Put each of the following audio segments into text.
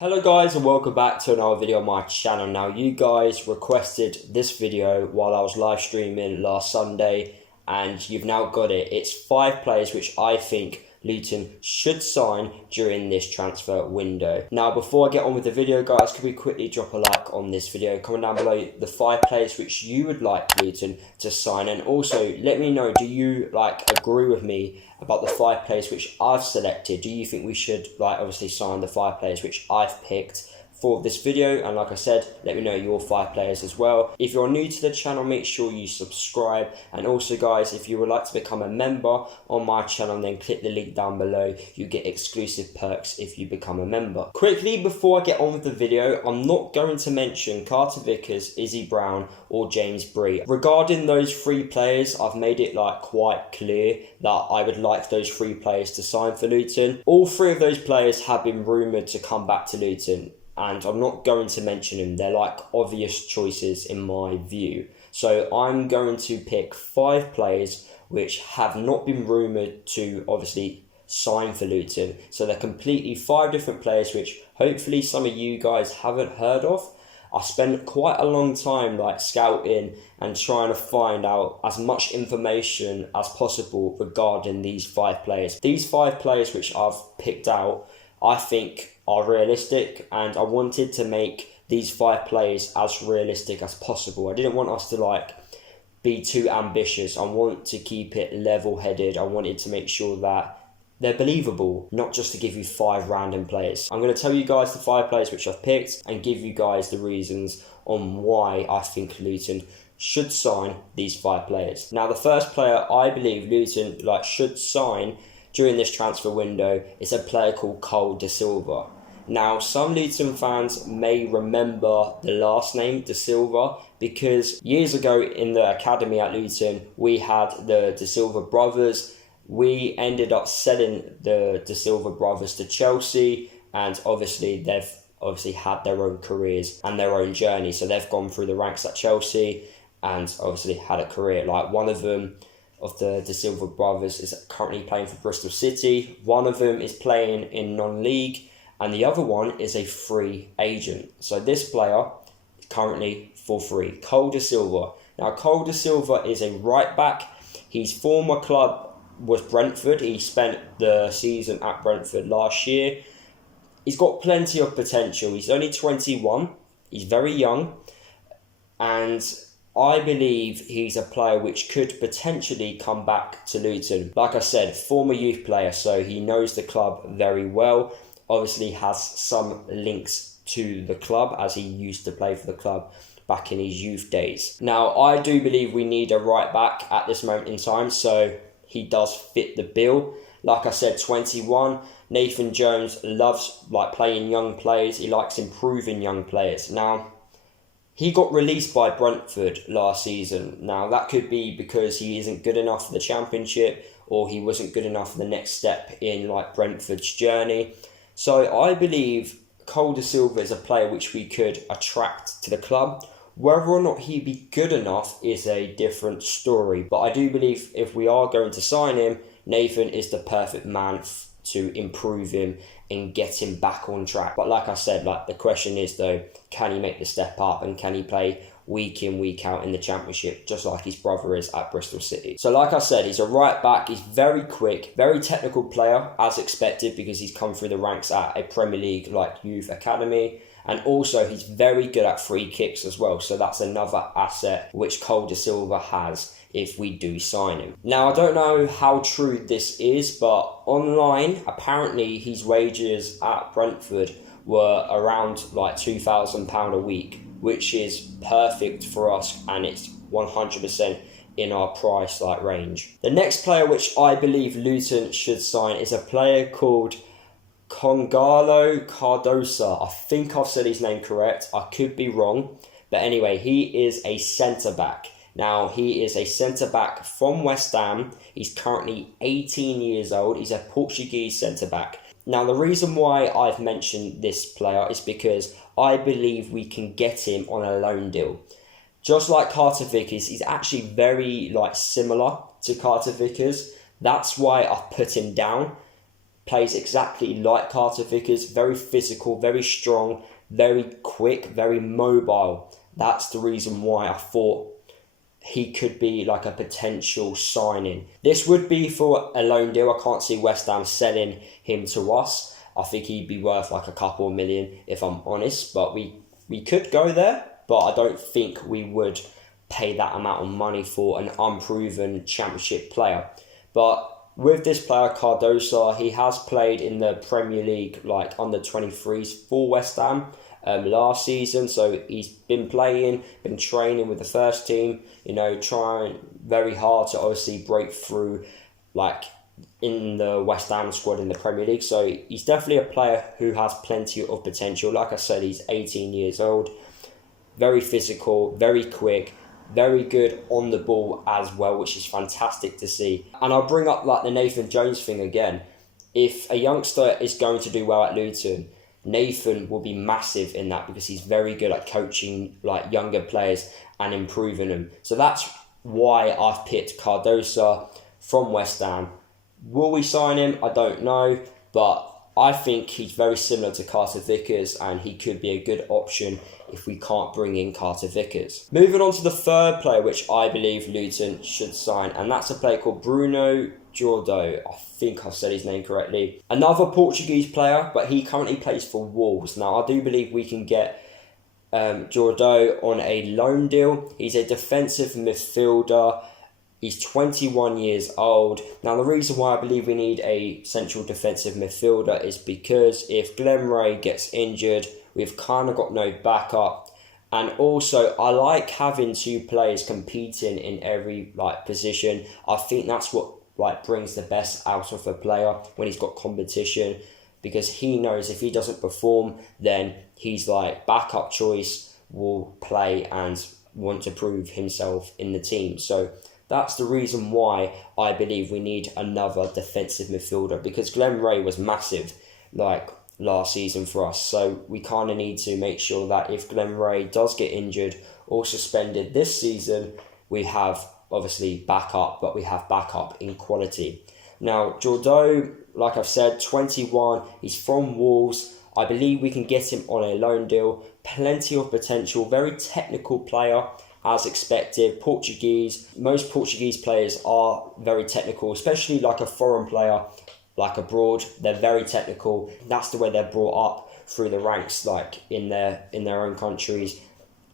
Hello guys and welcome back to another video on my channel. Now you guys requested this video while I was live streaming last Sunday and you've now got it. It's 5 players which I think Luton should sign during this transfer window. Now before I get on with the video guys, could we quickly drop a like on this video, comment down below the 5 players which you would like Luton to sign, and also let me know, do you agree with me about the 5 players which I've selected? Do you think we should obviously sign the 5 players which I've picked for this video? And like I said, let me know your 5 players as well. If you're new to the channel, make sure you subscribe, and also guys, if you would like to become a member on my channel, then click the link down below. You get exclusive perks if you become a member. Quickly before I get on with the video, I'm not going to mention Carter Vickers, Izzy Brown or James Bree. Regarding those 3 players, I've made it quite clear that I would like those 3 players to sign for Luton. All 3 of those players have been rumoured to come back to Luton, and I'm not going to mention them. They're obvious choices in my view. So I'm going to pick 5 players which have not been rumoured to obviously sign for Luton. So they're completely 5 different players which hopefully some of you guys haven't heard of. I spent quite a long time scouting and trying to find out as much information as possible regarding these 5 players. These 5 players which I've picked out, I think are realistic, and I wanted to make these 5 players as realistic as possible. I didn't want us to be too ambitious. I want to keep it level-headed. I wanted to make sure that they're believable, not just to give you 5 random players. I'm going to tell you guys the 5 players which I've picked and give you guys the reasons on why I think Luton should sign these 5 players. Now the first player I believe Luton should sign during this transfer window is a player called Silva. Now, some Luton fans may remember the last name, De Silva, because years ago in the academy at Luton, we had the De Silva brothers. We ended up selling the De Silva brothers to Chelsea, and obviously they've had their own careers and their own journey. So they've gone through the ranks at Chelsea and obviously had a career. One of them, of the De Silva brothers, is currently playing for Bristol City. One of them is playing in non-league, and the other one is a free agent. So this player is currently for free, De Silva. Now, De Silva is a right back. His former club was Brentford. He spent the season at Brentford last year. He's got plenty of potential. He's only 21. He's very young, and I believe he's a player which could potentially come back to Luton. Like I said, former youth player, so he knows the club very well. Obviously has some links to the club as he used to play for the club back in his youth days. Now, I do believe we need a right back at this moment in time, so he does fit the bill. Like I said, 21. Nathan Jones loves playing young players. He likes improving young players. Now, he got released by Brentford last season. Now, that could be because he isn't good enough for the Championship, or he wasn't good enough for the next step in Brentford's journey. So I believe De Silva is a player which we could attract to the club. Whether or not he'd be good enough is a different story. But I do believe if we are going to sign him, Nathan is the perfect man to improve him and get him back on track. But like I said, the question is though, can he make the step up, and can he play week in, week out in the Championship, just like his brother is at Bristol City? So like I said, he's a right back. He's very quick, very technical player, as expected, because he's come through the ranks at a Premier League youth academy. And also he's very good at free kicks as well. So that's another asset which De Silva has if we do sign him. Now, I don't know how true this is, but online, apparently his wages at Brentford were around £2,000 a week, which is perfect for us, and it's 100% in our price range. The next player which I believe Luton should sign is a player called Cardoso. I think I've said his name correct. I could be wrong. But anyway, he is a centre-back. Now, he is a centre-back from West Ham. He's currently 18 years old. He's a Portuguese centre-back. Now, the reason why I've mentioned this player is because I believe we can get him on a loan deal. Just like Carter Vickers, he's actually very similar to Carter Vickers. That's why I've put him down. plays exactly like Carter Vickers, very physical, very strong, very quick, very mobile. That's the reason why I thought he could be like a potential signing. This would be for a loan deal. I can't see West Ham selling him to us. I think he'd be worth like a couple of million if I'm honest, but we could go there, but I don't think we would pay that amount of money for an unproven championship player. But with this player, Cardoso, he has played in the Premier League like under 23s for West Ham last season. So he's been playing, been training with the first team, trying very hard to obviously break through like in the West Ham squad in the Premier League. So he's definitely a player who has plenty of potential. Like I said, he's 18 years old, very physical, very quick, very good on the ball as well, which is fantastic to see. And I'll bring up like the Nathan Jones thing again. If a youngster is going to do well at Luton, Nathan will be massive in that because he's very good at coaching like younger players and improving them. So that's why I've picked Cardoso from West Ham. Will we sign him? I don't know, but I think he's very similar to Carter Vickers and he could be a good option if we can't bring in Carter Vickers. Moving on to the third player which I believe Luton should sign, and that's a player called Bruno Giordo. I think I've said his name correctly. Another Portuguese player, but he currently plays for Wolves. Now I do believe we can get Giordo on a loan deal. He's a defensive midfielder. He's 21 years old. Now, the reason why I believe we need a central defensive midfielder is because if Glenn Ray gets injured, we've kind of got no backup. And also, I like having two players competing in every position. I think that's what brings the best out of a player when he's got competition, because he knows if he doesn't perform, then he's backup choice will play and want to prove himself in the team. So that's the reason why I believe we need another defensive midfielder, because Glenn Ray was massive last season for us. So we kind of need to make sure that if Glenn Ray does get injured or suspended this season, we have obviously backup, but we have backup in quality. Now, Giordo, like I've said, 21, he's from Wolves. I believe we can get him on a loan deal. Plenty of potential, very technical player, as expected. Portuguese, most Portuguese players are very technical, especially a foreign player, abroad. They're very technical. That's the way they're brought up through the ranks, in their own countries.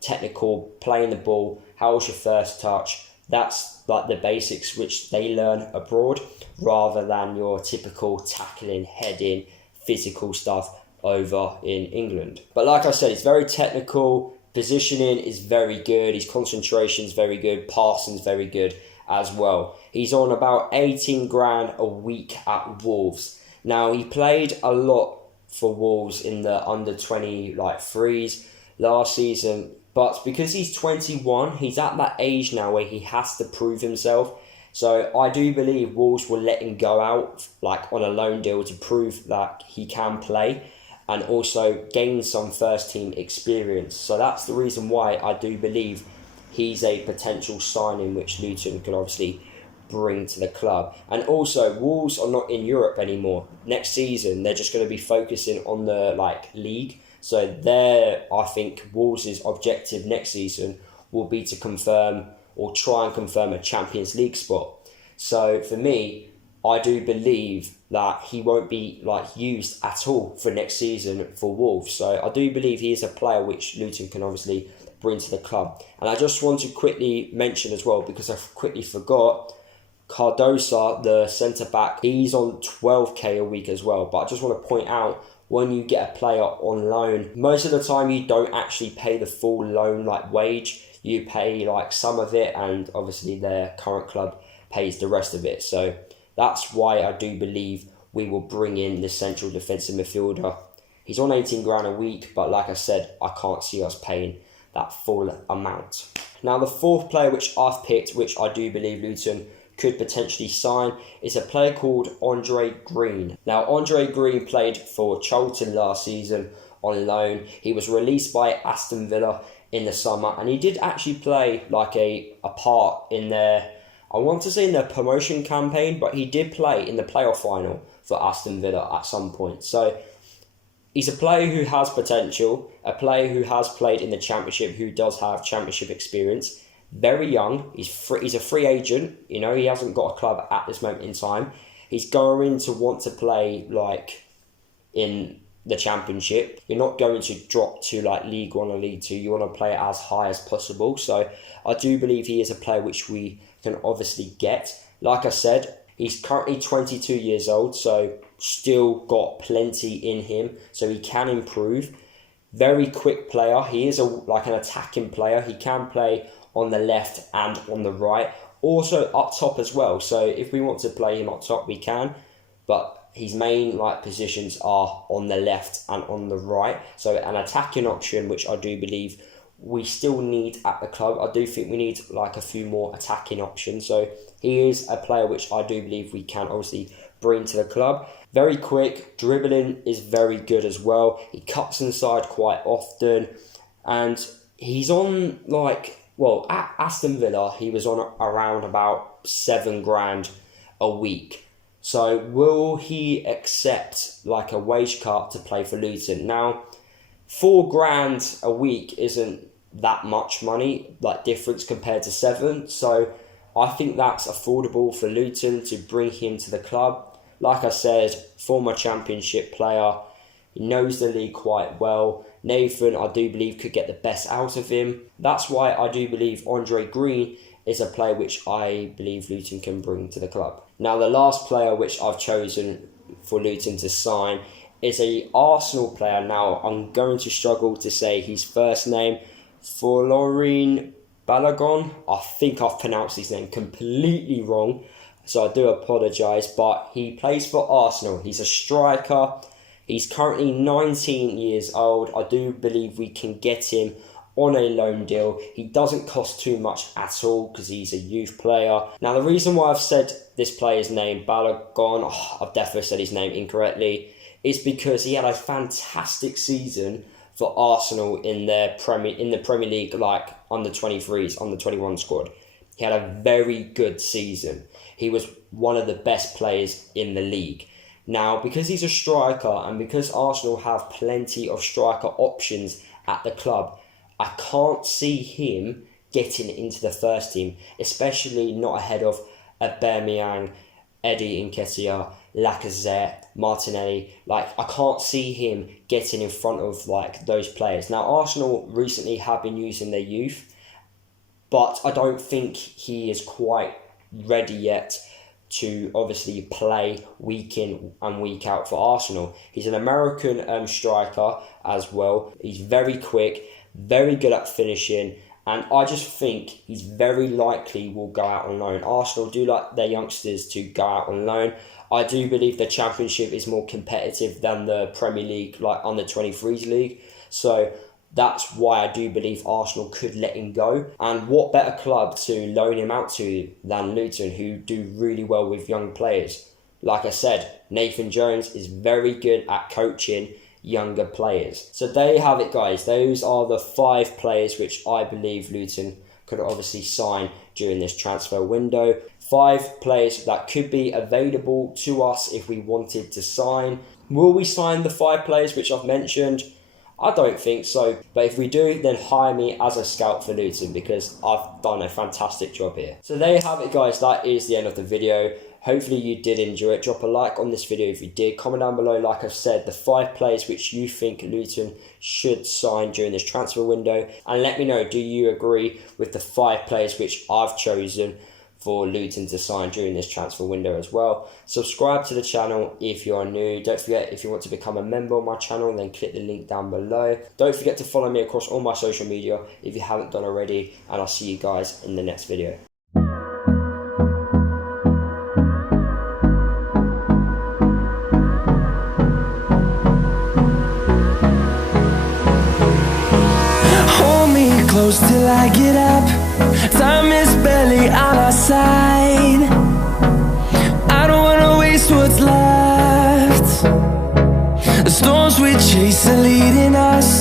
Technical, playing the ball, how was your first touch? That's the basics which they learn abroad, rather than your typical tackling, heading, physical stuff over in England. But like I said, it's very technical. Positioning is very good. His concentration is very good. Passing's very good as well. He's on about 18 grand a week at Wolves. Now, he played a lot for Wolves in the under 20 threes last season, but because he's 21, he's at that age now where he has to prove himself. So I do believe Wolves will let him go out on a loan deal to prove that he can play and also gain some first team experience. So that's the reason why I do believe he's a potential signing which Luton could obviously bring to the club. And also, Wolves are not in Europe anymore. Next season, they're just going to be focusing on the league. So I think Wolves' objective next season will be to confirm or try and confirm a Champions League spot. So for me, I do believe that he won't be used at all for next season for Wolves. So I do believe he is a player which Luton can obviously bring to the club. And I just want to quickly mention as well, because I quickly forgot, Cardoso, the centre-back, he's on 12k a week as well. But I just want to point out, when you get a player on loan, most of the time you don't actually pay the full loan wage. You pay some of it, and obviously their current club pays the rest of it. So that's why I do believe we will bring in the central defensive midfielder. He's on 18 grand a week, but like I said, I can't see us paying that full amount. Now, the fourth player which I've picked, which I do believe Luton could potentially sign, is a player called Andre Green. Now, Andre Green played for Charlton last season on loan. He was released by Aston Villa in the summer, and he did actually play a part in their, I want to say in their promotion campaign, but he did play in the playoff final for Aston Villa at some point. So he's a player who has potential, a player who has played in the Championship, who does have Championship experience. Very young. He's a free agent. You know, he hasn't got a club at this moment in time. He's going to want to play like in the Championship. You're not going to drop to like League One or League Two. You want to play it as high as possible. So I do believe he is a player which we can obviously get. Like I said, he's currently 22 years old, so still got plenty in him, so he can improve. Very quick player. He is like an attacking player. He can play on the left and on the right. Also up top as well. So if we want to play him up top, we can. But his main like positions are on the left and on the right. So an attacking option, which I do believe we still need at the club. I do think we need like a few more attacking options. So he is a player which I do believe we can obviously bring to the club. Very quick, dribbling is very good as well. He cuts inside quite often, and he's on like, well, at Aston Villa, he was on around about £7,000 a week. So will he accept like a wage cut to play for Luton? Now, £4,000 a week isn't that much money, like difference compared to 7. So I think that's affordable for Luton to bring him to the club. Like I said, former Championship player. He knows the league quite well. Nathan, I do believe, could get the best out of him. That's why I do believe Andre Green is a player which I believe Luton can bring to the club. Now, the last player which I've chosen for Luton to sign is a Arsenal player. Now, I'm going to struggle to say his first name. Florine Balogun. I think I've pronounced his name completely wrong, so I do apologise, but he plays for Arsenal. He's a striker. He's currently 19 years old. I do believe we can get him on a loan deal. He doesn't cost too much at all because he's a youth player. Now, the reason why I've said this player's name, Balogun, I've definitely said his name incorrectly, is because he had a fantastic season for Arsenal in the Premier League, like under 23s, under 21 squad. He had a very good season. He was one of the best players in the league. Now, because he's a striker and because Arsenal have plenty of striker options at the club, I can't see him getting into the first team, especially not ahead of Aubameyang, Eddie Nketiah, Lacazette, Martinelli. Like, I can't see him getting in front of like those players. Now, Arsenal recently have been using their youth, but I don't think he is quite ready yet to obviously play week in and week out for Arsenal. He's an American striker as well. He's very quick, very good at finishing, and I just think he's very likely will go out on loan. Arsenal do like their youngsters to go out on loan. I do believe the Championship is more competitive than the Premier League, like under 23s league. So that's why I do believe Arsenal could let him go. And what better club to loan him out to than Luton, who do really well with young players. Like I said, Nathan Jones is very good at coaching younger players. So there you have it, guys. Those are the 5 players which I believe Luton could obviously sign during this transfer window. 5 players that could be available to us if we wanted to sign. Will we sign the 5 players which I've mentioned? I don't think so, but if we do, then hire me as a scout for Luton because I've done a fantastic job here. So there you have it, guys. That is the end of the video. Hopefully you did enjoy it. Drop a like on this video if you did. Comment down below, like I've said, the 5 players which you think Luton should sign during this transfer window. And let me know, do you agree with the 5 players which I've chosen for Luton to sign during this transfer window as well? Subscribe to the channel if you are new. Don't forget, if you want to become a member of my channel, then click the link down below. Don't forget to follow me across all my social media if you haven't done already, and I'll see you guys in the next video. Hold me close till I get up. Time is barely on our side. I don't wanna waste what's left. The storms we chase are leading us.